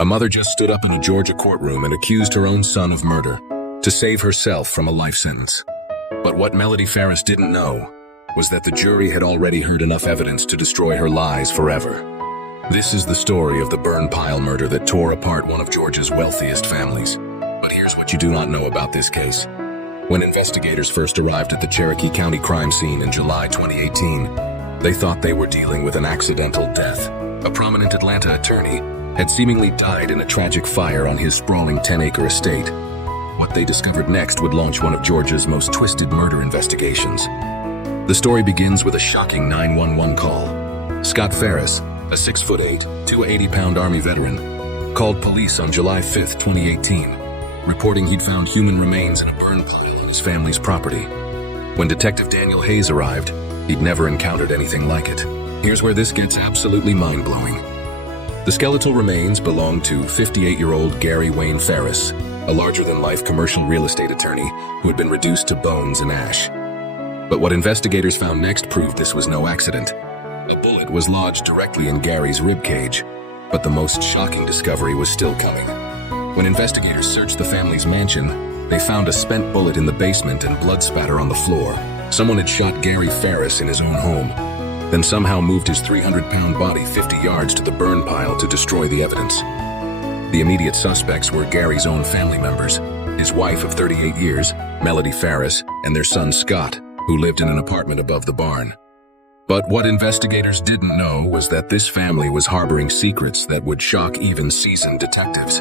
A mother just stood up in a Georgia courtroom and accused her own son of murder to save herself from a life sentence. But what Melody Farris didn't know was that the jury had already heard enough evidence to destroy her lies forever. This is the story of the burn pile murder that tore apart one of Georgia's wealthiest families. But here's what you do not know about this case. When investigators first arrived at the Cherokee County crime scene in July 2018, they thought they were dealing with an accidental death. A prominent Atlanta attorney had seemingly died in a tragic fire on his sprawling 10-acre estate. What they discovered next would launch one of Georgia's most twisted murder investigations. The story begins with a shocking 911 call. Scott Farris, a 6'8", 280-pound Army veteran, called police on July 5, 2018, reporting he'd found human remains in a burn pile on his family's property. When Detective Daniel Hayes arrived, he'd never encountered anything like it. Here's where this gets absolutely mind-blowing. The skeletal remains belonged to 58-year-old Gary Wayne Farris, a larger-than-life commercial real estate attorney who had been reduced to bones and ash. But what investigators found next proved this was no accident. A bullet was lodged directly in Gary's ribcage, but the most shocking discovery was still coming. When investigators searched the family's mansion, they found a spent bullet in the basement and blood spatter on the floor. Someone had shot Gary Farris in his own home, then somehow moved his 300-pound body 50 yards to the burn pile to destroy the evidence. The immediate suspects were Gary's own family members, his wife of 38 years, Melody Farris, and their son Scott, who lived in an apartment above the barn. But what investigators didn't know was that this family was harboring secrets that would shock even seasoned detectives.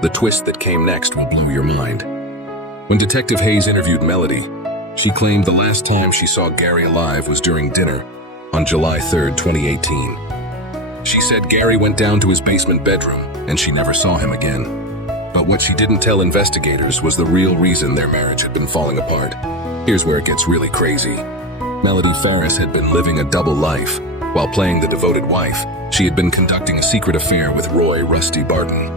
The twist that came next will blow your mind. When Detective Hayes interviewed Melody, she claimed the last time she saw Gary alive was during dinner on July 3, 2018. She said Gary went down to his basement bedroom and she never saw him again. But what she didn't tell investigators was the real reason their marriage had been falling apart. Here's where it gets really crazy. Melody Farris had been living a double life. While playing the devoted wife, she had been conducting a secret affair with Roy Rusty Barton.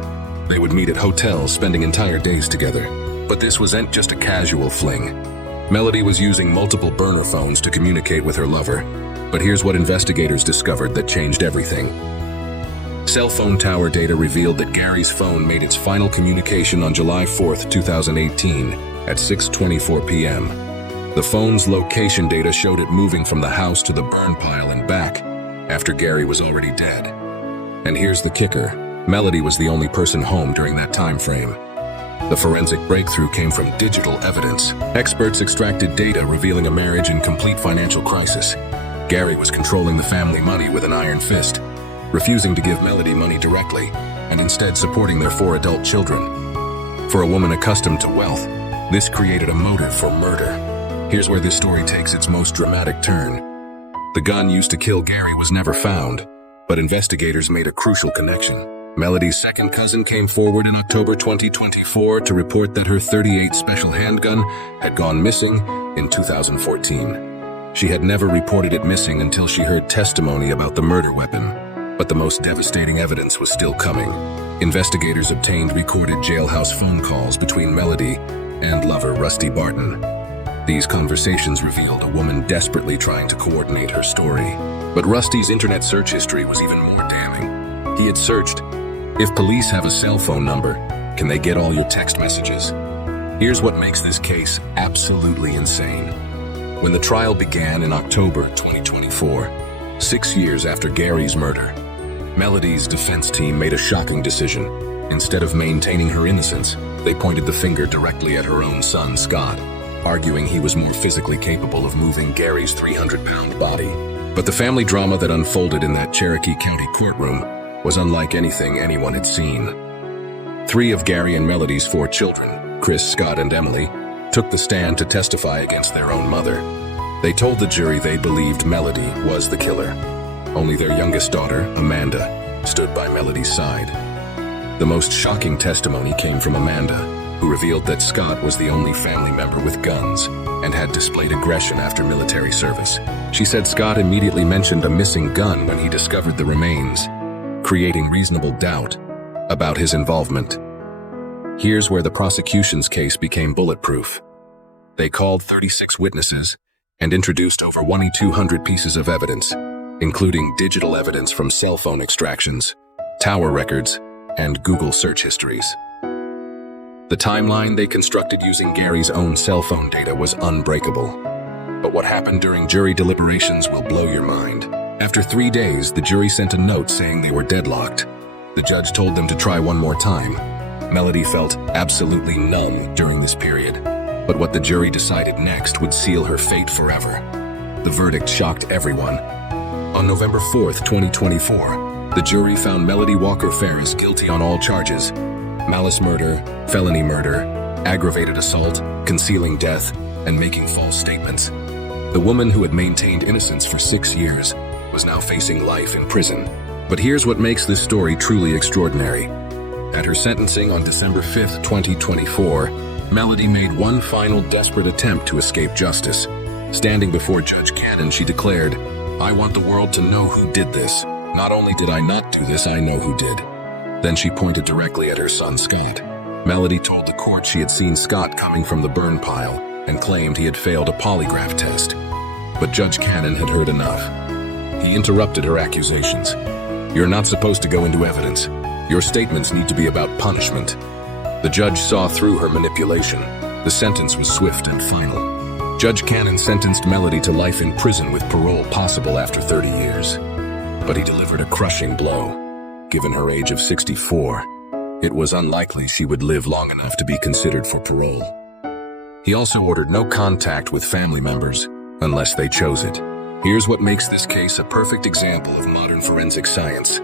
They would meet at hotels, spending entire days together. But this wasn't just a casual fling. Melody was using multiple burner phones to communicate with her lover. But here's what investigators discovered that changed everything. Cell phone tower data revealed that Gary's phone made its final communication on July 4, 2018 at 6:24 p.m. The phone's location data showed it moving from the house to the burn pile and back after Gary was already dead. And here's the kicker. Melody was the only person home during that time frame. The forensic breakthrough came from digital evidence. Experts extracted data revealing a marriage in complete financial crisis. Gary was controlling the family money with an iron fist, refusing to give Melody money directly, and instead supporting their 4 adult children. For a woman accustomed to wealth, this created a motive for murder. Here's where this story takes its most dramatic turn. The gun used to kill Gary was never found, but investigators made a crucial connection. Melody's second cousin came forward in October 2024 to report that her .38 special handgun had gone missing in 2014. She had never reported it missing until she heard testimony about the murder weapon. But the most devastating evidence was still coming. Investigators obtained recorded jailhouse phone calls between Melody and lover Rusty Barton. These conversations revealed a woman desperately trying to coordinate her story. But Rusty's internet search history was even more damning. He had searched, "If police have a cell phone number, can they get all your text messages?" Here's what makes this case absolutely insane. When the trial began in October 2024, 6 years after Gary's murder, Melody's defense team made a shocking decision. Instead of maintaining her innocence, they pointed the finger directly at her own son, Scott, arguing he was more physically capable of moving Gary's 300-pound body. But the family drama that unfolded in that Cherokee County courtroom was unlike anything anyone had seen. 3 of Gary and Melody's 4 children, Chris, Scott, and Emily, took the stand to testify against their own mother. They told the jury they believed Melody was the killer. Only their youngest daughter, Amanda, stood by Melody's side. The most shocking testimony came from Amanda, who revealed that Scott was the only family member with guns and had displayed aggression after military service. She said Scott immediately mentioned a missing gun when he discovered the remains, creating reasonable doubt about his involvement. Here's where the prosecution's case became bulletproof. They called 36 witnesses and introduced over 2,200 pieces of evidence, including digital evidence from cell phone extractions, tower records, and Google search histories. The timeline they constructed using Gary's own cell phone data was unbreakable. But what happened during jury deliberations will blow your mind. After 3 days, the jury sent a note saying they were deadlocked. The judge told them to try one more time. Melody felt absolutely numb during this period. But what the jury decided next would seal her fate forever. The verdict shocked everyone. On November 4th, 2024, the jury found Melody Walker Farris guilty on all charges: malice murder, felony murder, aggravated assault, concealing death, and making false statements. The woman who had maintained innocence for 6 years was now facing life in prison. But here's what makes this story truly extraordinary. At her sentencing on December 5th, 2024, Melody made one final desperate attempt to escape justice. Standing before Judge Cannon, she declared, "I want the world to know who did this. Not only did I not do this, I know who did." Then she pointed directly at her son, Scott. Melody told the court she had seen Scott coming from the burn pile and claimed he had failed a polygraph test. But Judge Cannon had heard enough. He interrupted her accusations. "You're not supposed to go into evidence. Your statements need to be about punishment." The judge saw through her manipulation. The sentence was swift and final. Judge Cannon sentenced Melody to life in prison with parole possible after 30 years. But he delivered a crushing blow. Given her age of 64, it was unlikely she would live long enough to be considered for parole. He also ordered no contact with family members unless they chose it. Here's what makes this case a perfect example of modern forensic science.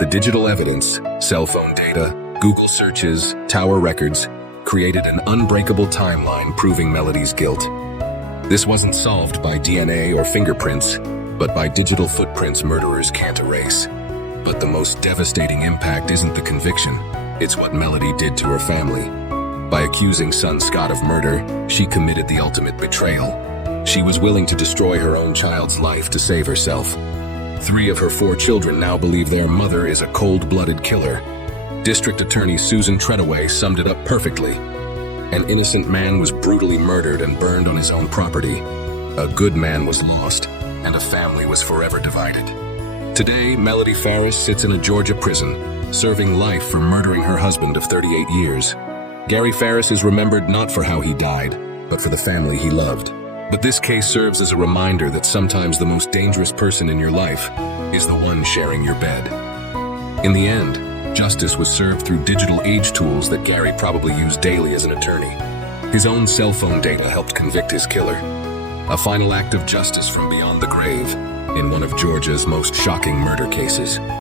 The digital evidence, cell phone data, Google searches, tower records, created an unbreakable timeline proving Melody's guilt. This wasn't solved by DNA or fingerprints, but by digital footprints murderers can't erase. But the most devastating impact isn't the conviction, it's what Melody did to her family. By accusing son Scott of murder, she committed the ultimate betrayal. She was willing to destroy her own child's life to save herself. 3 of her 4 children now believe their mother is a cold-blooded killer. District Attorney Susan Treadaway summed it up perfectly. An innocent man was brutally murdered and burned on his own property. A good man was lost, and a family was forever divided. Today, Melody Farris sits in a Georgia prison, serving life for murdering her husband of 38 years. Gary Farris is remembered not for how he died, but for the family he loved. But this case serves as a reminder that sometimes the most dangerous person in your life is the one sharing your bed. In the end, justice was served through digital age tools that Gary probably used daily as an attorney. His own cell phone data helped convict his killer. A final act of justice from beyond the grave in one of Georgia's most shocking murder cases.